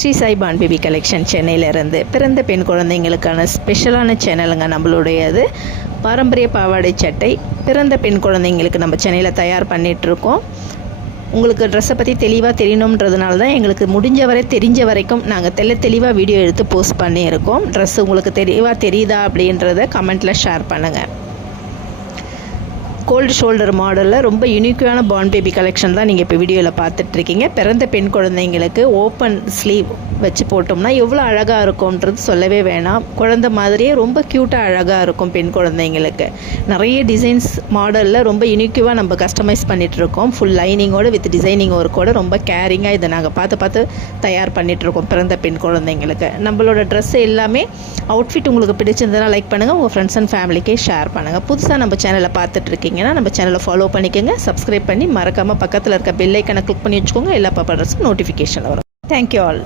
Sri சாய்பான் baby collection சென்னையிலேருந்து. பிறந்த பெண் குழந்தைங்களுக்கான ஸ்பெஷலான சேனலுங்க நம்மளுடையது. பாரம்பரிய பாவாடை சட்டை. பிறந்த பெண் குழந்தைங்களுக்கு நம்ம சென்னையில் தயார் பண்ணிகிட்ருக்கோம் உங்களுக்கு ட்ரெஸ்ஸை பற்றி தெளிவாக தெரியணுன்றதுனால தான் எங்களுக்கு முடிஞ்ச வரை தெரிஞ்ச வரைக்கும் நாங்கள் தெல்ல தெளிவாக வீடியோ எடுத்து போஸ்ட் பண்ணியிருக்கோம். ட்ரெஸ் உங்களுக்கு தெளிவாக தெரியுதா அப்படின்றத கமெண்ட்டில் ஷேர் பண்ணுங்கள் கோல்டு ஷோல்டர் மாடலில் ரொம்ப யூனிக்கான பான் பேபி கலெக்ஷன் தான் நீங்கள் இப்போ வீடியோவில் பார்த்துட்ருக்கீங்க. பிறந்த பெண் குழந்தைங்களுக்கு ஓப்பன் ஸ்லீவ் வச்சு போட்டோம்னா எவ்வளோ அழகாக இருக்கும்ன்றது சொல்லவே வேணாம். குழந்த மாதிரியே ரொம்ப க்யூட்டாக அழகாக இருக்கும் பெண் குழந்தைங்களுக்கு. நிறைய டிசைன்ஸ் மாடலில் ரொம்ப யூனிக்குவாக நம்ம கஸ்டமைஸ் பண்ணிகிட்ருக்கோம் ஃபுல் லைனிங்கோட வித் டிசைனிங் ஒர்க்கோடு ரொம்ப கேரிங்காக இதை நாங்கள் பார்த்து பார்த்து தயார் பண்ணிகிட்ருக்கோம் பிறந்த பெண் குழந்தைங்களுக்கு. நம்மளோட ட்ரெஸ் எல்லாமே அவுட்ஃபிட் உங்களுக்கு பிடிச்சிருந்ததுன்னா லைக் பண்ணுங்கள் உங்கள் ஃப்ரெண்ட்ஸ் அண்ட் ஃபேமிலிக்கே ஷேர் பண்ணுங்கள் புதுசாக நம்ம சேனலை பார்த்துட்ருக்கீங்க. பண்ணிங்கன்னா நம்ம சேனலை ஃபாலோ பண்ணிக்கோங்க. சப்ஸ்கிரைப் பண்ணி மறக்காமல் பக்கத்தில் இருக்க பெல்லைக்கனை கிளிக் பண்ணி வச்சுக்கோங்க. எல்லா பாப்பா நோட்டிஃபிகேஷன் வரும். Thank you all